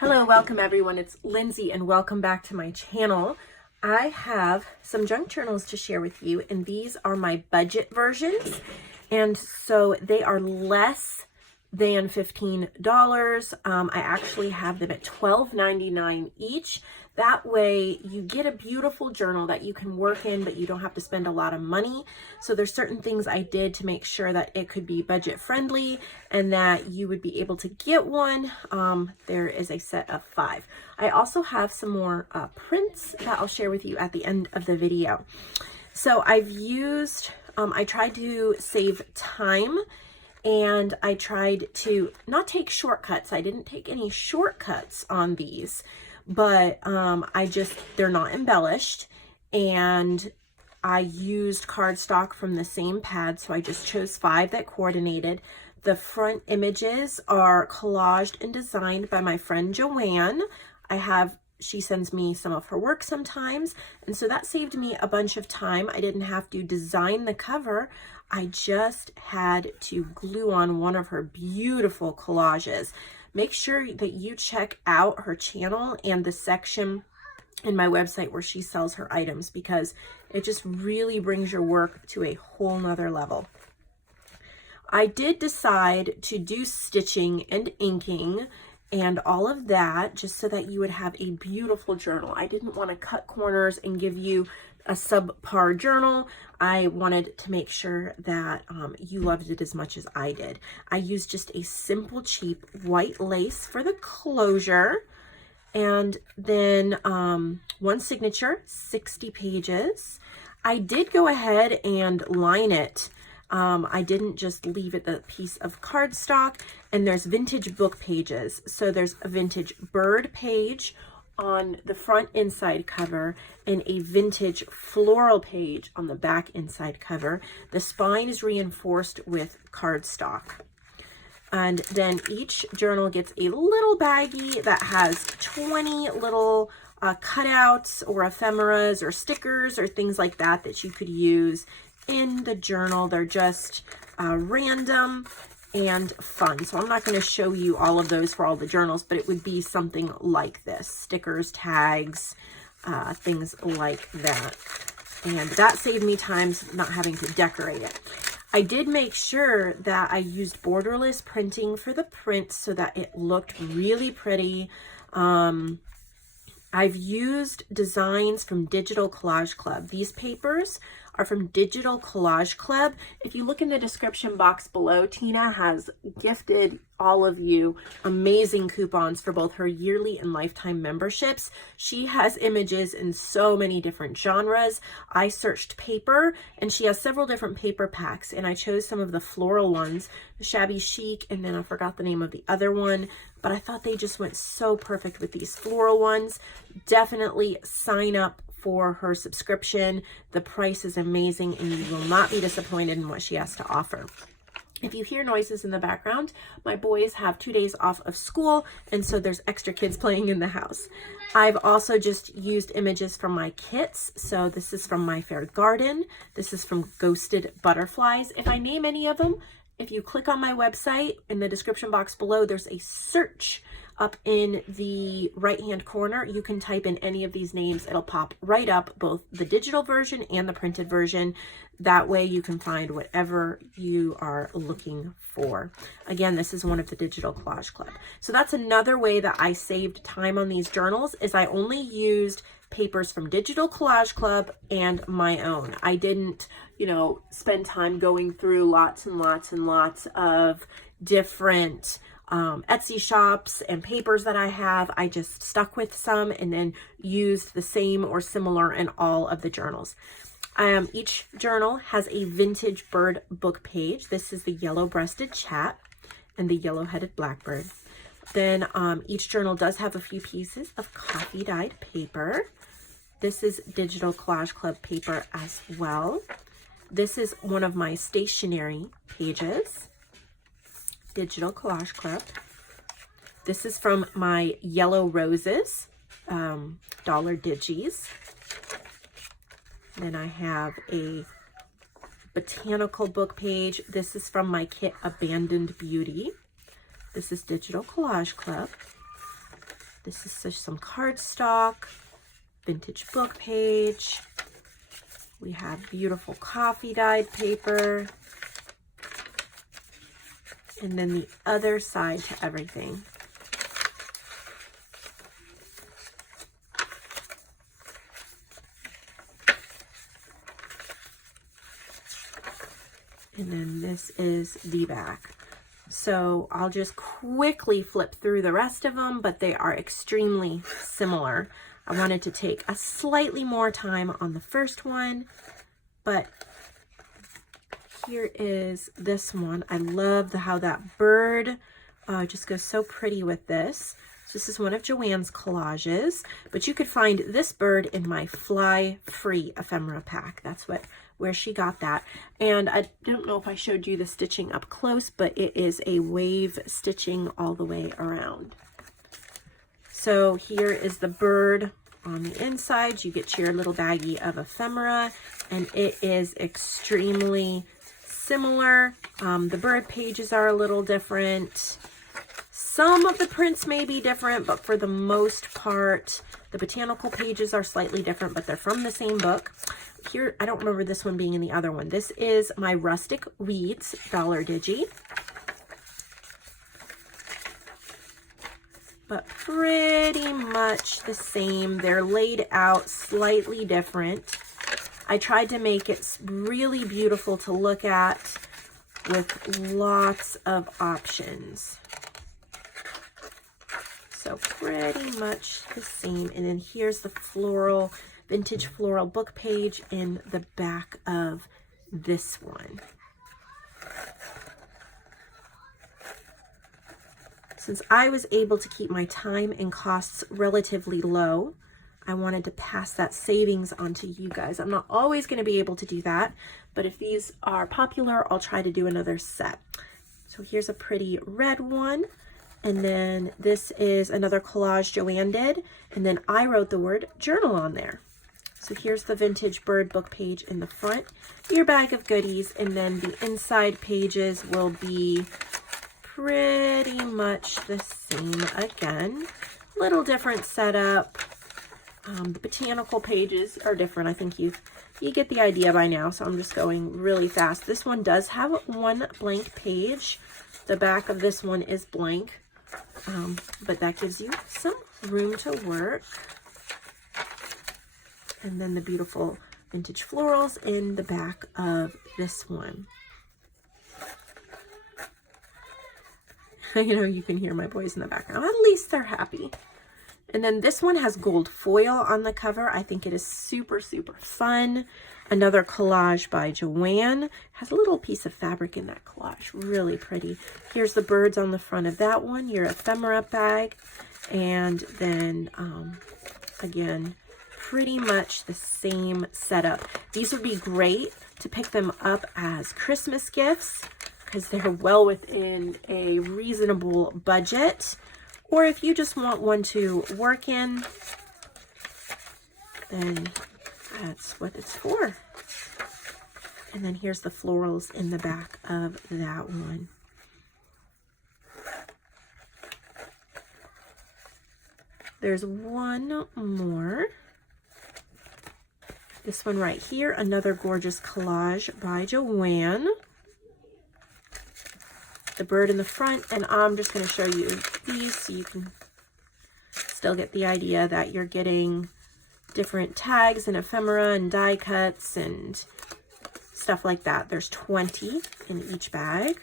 Hello, welcome everyone. It's Lindsay and welcome back to my channel. I have some junk journals to share with you, and these are my budget versions. And so they are less than $15. I actually have them at $12.99 each. That way you get a beautiful journal that you can work in, but you don't have to spend a lot of money. So there's certain things I did to make sure that it could be budget friendly and that you would be able to get one. There is a set of 5. I also have some more prints that I'll share with you at the end of the video. So I've used, I tried to save time, and I tried to not take shortcuts. I didn't take any shortcuts on these, but they're not embellished, and I used cardstock from the same pad, so I just chose 5 that coordinated. The front images are collaged and designed by my friend JoAnn. She sends me some of her work sometimes, and so that saved me a bunch of time. I didn't have to design the cover. I just had to glue on one of her beautiful collages. Make sure that you check out her channel and the section in my website where she sells her items, because it just really brings your work to a whole nother level. I did decide to do stitching and inking and all of that just so that you would have a beautiful journal. I didn't want to cut corners and give you a subpar journal. I wanted to make sure that you loved it as much as I did. I used just a simple, cheap white lace for the closure, and then one signature, 60 pages. I did go ahead and line it. I didn't just leave it the piece of cardstock, and there's vintage book pages. So there's a vintage bird page on the front inside cover and a vintage floral page on the back inside cover. The spine is reinforced with cardstock. And then each journal gets a little baggie that has 20 little cutouts or ephemeras or stickers or things like that that you could use in the journal. They're just random and fun. So I'm not going to show you all of those for all the journals, but it would be something like this: stickers, tags, things like that. And that saved me time not having to decorate it. I did make sure that I used borderless printing for the print so that it looked really pretty. I've used designs from Digital Collage Club. These papers are from Digital Collage Club. If you look in the description box below, Tina has gifted all of you amazing coupons for both her yearly and lifetime memberships. She has images in so many different genres. I searched paper, and she has several different paper packs, and I chose some of the floral ones, the Shabby Chic, and then I forgot the name of the other one, but I thought they just went so perfect with these floral ones. Definitely sign up for her subscription. The price is amazing, and you will not be disappointed in what she has to offer. If you hear noises in the background, my boys have 2 days off of school, and so there's extra kids playing in the house. I've also just used images from my kits. So this is from My Fair Garden. This is from Ghosted Butterflies. If I name any of them, if you click on my website, in the description box below, there's a search up in the right-hand corner. You can type in any of these names. It'll pop right up, both the digital version and the printed version. That way you can find whatever you are looking for. Again, this is one of the Digital Collage Club. So that's another way that I saved time on these journals, is I only used papers from Digital Collage Club and my own. I didn't, spend time going through lots and lots and lots of different Etsy shops and papers that I have. I just stuck with some and then used the same or similar in all of the journals. Each journal has a vintage bird book page. This is the yellow-breasted chat and the yellow-headed blackbird. Then each journal does have a few pieces of coffee-dyed paper. This is Digital Collage Club paper as well. This is one of my stationery pages, Digital Collage Club. This is from my Yellow Roses, Dollar Digis. Then I have a Botanical book page. This is from my kit Abandoned Beauty. This is Digital Collage Club. This is just some cardstock, vintage book page. We have beautiful coffee dyed paper. And then the other side to everything. And then this is the back. So I'll just quickly flip through the rest of them, but they are extremely similar. I wanted to take a slightly more time on the first one, but here is this one. I love how that bird just goes so pretty with this. This is one of JoAnn's collages, but you could find this bird in my Fly Free ephemera pack. That's where she got that. And I don't know if I showed you the stitching up close, but it is a wave stitching all the way around. So here is the bird on the inside. You get your little baggie of ephemera, and it is extremely similar. The bird pages are a little different. Some of the prints may be different, but for the most part, the botanical pages are slightly different, but they're from the same book. Here, I don't remember this one being in the other one. This is my Rustic Weeds Dollar Digi. But pretty much the same. They're laid out slightly different. I tried to make it really beautiful to look at with lots of options. So pretty much the same. And then here's the floral, vintage floral book page in the back of this one. Since I was able to keep my time and costs relatively low, I wanted to pass that savings on to you guys. I'm not always going to be able to do that, but if these are popular, I'll try to do another set. So here's a pretty red one. And then this is another collage JoAnn did. And then I wrote the word journal on there. So here's the vintage bird book page in the front, your bag of goodies, and then the inside pages will be pretty much the same again. Little different setup. The botanical pages are different. I think you get the idea by now, so I'm just going really fast. This one does have one blank page. The back of this one is blank, but that gives you some room to work. And then the beautiful vintage florals in the back of this one. You know, you can hear my boys in the background. At least they're happy. And then this one has gold foil on the cover. I think it is super, super fun. Another collage by JoAnn. Has a little piece of fabric in that collage. Really pretty. Here's the birds on the front of that one. Your ephemera bag. And then, again, pretty much the same setup. These would be great to pick them up as Christmas gifts because they're well within a reasonable budget. Or if you just want one to work in, then that's what it's for. And then here's the florals in the back of that one. There's one more. This one right here, another gorgeous collage by JoAnn. The bird in the front, and I'm just going to show you these so you can still get the idea that you're getting different tags and ephemera and die cuts and stuff like that. There's 20 in each bag.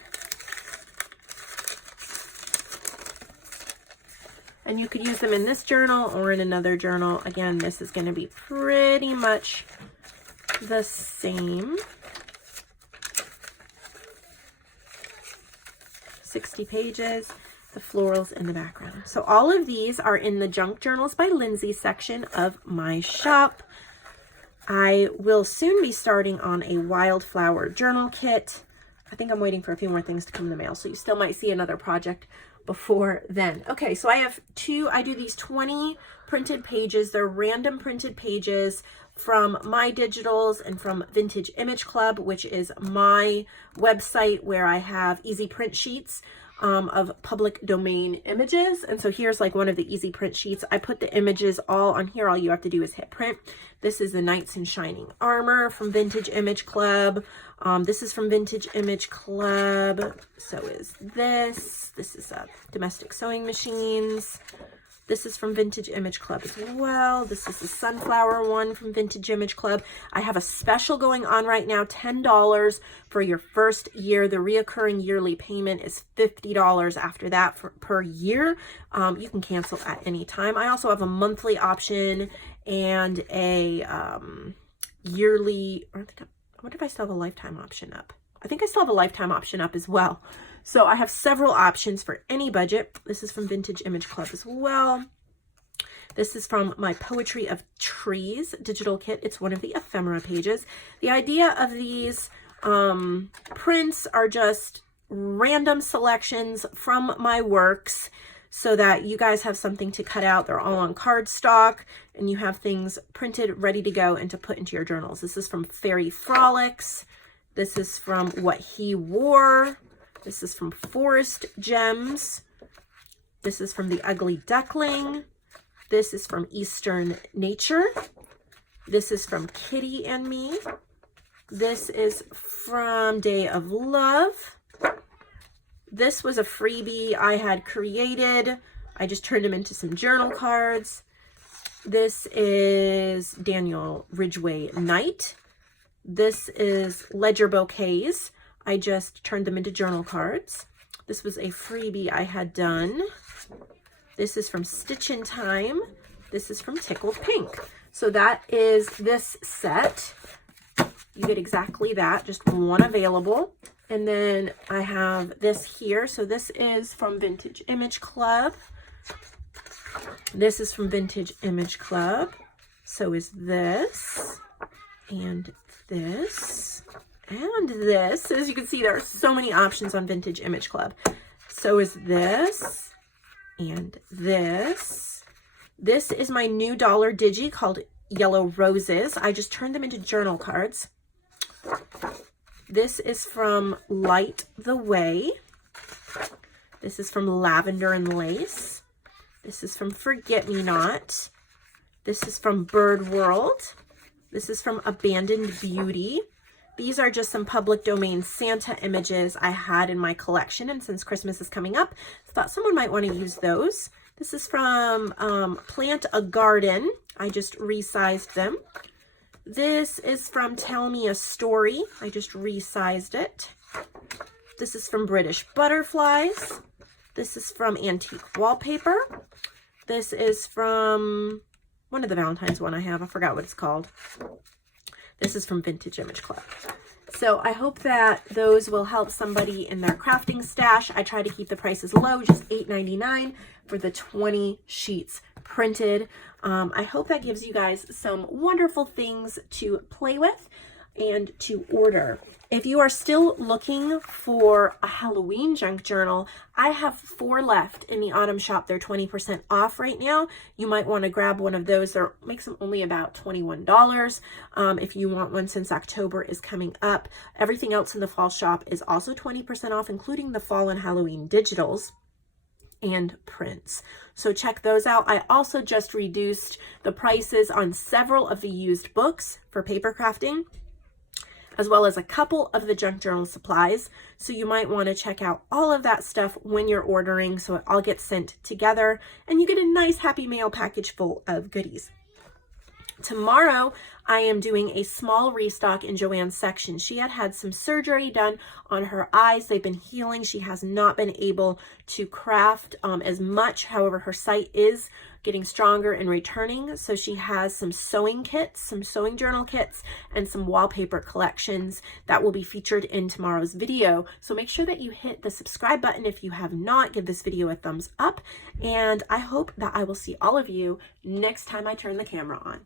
And you could use them in this journal or in another journal. Again, this is going to be pretty much the same. 60 pages, the florals in the background. So all of these are in the Junk Journals by Lindsay section of my shop. I will soon be starting on a wildflower journal kit. I think I'm waiting for a few more things to come in the mail, so you still might see another project before then. Okay, so I do these 20 printed pages. They're random printed pages from My Digitals and from Vintage Image Club, which is my website where I have easy print sheets. of public domain images. And so here's like one of the easy print sheets. I put the images all on here. All you have to do is hit print. This is the Knights in Shining Armor from Vintage Image Club. This is from Vintage Image Club. So is this. This is Domestic Sewing Machines. This is from Vintage Image Club as well. This is the sunflower one from Vintage Image Club. I have a special going on right now, $10 for your first year. The reoccurring yearly payment is $50 after that per year. You can cancel at any time. I also have a monthly option and a yearly, I wonder if I still have a lifetime option up. I think I still have a lifetime option up as well. So I have several options for any budget. This is from Vintage Image Club as well. This is from my Poetry of Trees digital kit. It's one of the ephemera pages. The idea of these prints are just random selections from my works so that you guys have something to cut out. They're all on cardstock and you have things printed, ready to go and to put into your journals. This is from Fairy Frolics. This is from What He Wore. This is from Forest Gems. This is from The Ugly Duckling. This is from Eastern Nature. This is from Kitty and Me. This is from Day of Love. This was a freebie I had created. I just turned them into some journal cards. This is Daniel Ridgway Knight. This is Ledger Bouquets. I just turned them into journal cards. This was a freebie I had done. This is from Stitch in Time. This is from Tickled Pink. So that is this set. You get exactly that, just one available. And then I have this here. So this is from Vintage Image Club. This is from Vintage Image Club. So is this and this. And this, as you can see, there are so many options on Vintage Image Club. So is this and this. This is my new dollar digi called Yellow Roses. I just turned them into journal cards. This is from Light the Way. This is from Lavender and Lace. This is from Forget Me Not. This is from Bird World. This is from Abandoned Beauty. These are just some public domain Santa images I had in my collection, and since Christmas is coming up, I thought someone might want to use those. This is from Plant a Garden. I just resized them. This is from Tell Me a Story. I just resized it. This is from British Butterflies. This is from Antique Wallpaper. This is from one of the Valentine's one I have. I forgot what it's called. This is from Vintage Image Club. So I hope that those will help somebody in their crafting stash. I try to keep the prices low, just $8.99 for the 20 sheets printed. I hope that gives you guys some wonderful things to play with and to order. If you are still looking for a Halloween junk journal, I have 4 left in the autumn shop. They're 20% off right now. You might want to grab one of those. They're makes them only about $21 if you want one, since October is coming up. Everything else in the fall shop is also 20% off, including the fall and Halloween digitals and prints. So check those out. I also just reduced the prices on several of the used books for paper crafting, as well as a couple of the junk journal supplies. So you might want to check out all of that stuff when you're ordering, so it all gets sent together and you get a nice happy mail package full of goodies. Tomorrow, I am doing a small restock in JoAnn's section. She had some surgery done on her eyes. They've been healing. She has not been able to craft as much. However, her sight is getting stronger and returning. So she has some sewing kits, some sewing journal kits, and some wallpaper collections that will be featured in tomorrow's video. So make sure that you hit the subscribe button if you have not. Give this video a thumbs up. And I hope that I will see all of you next time I turn the camera on.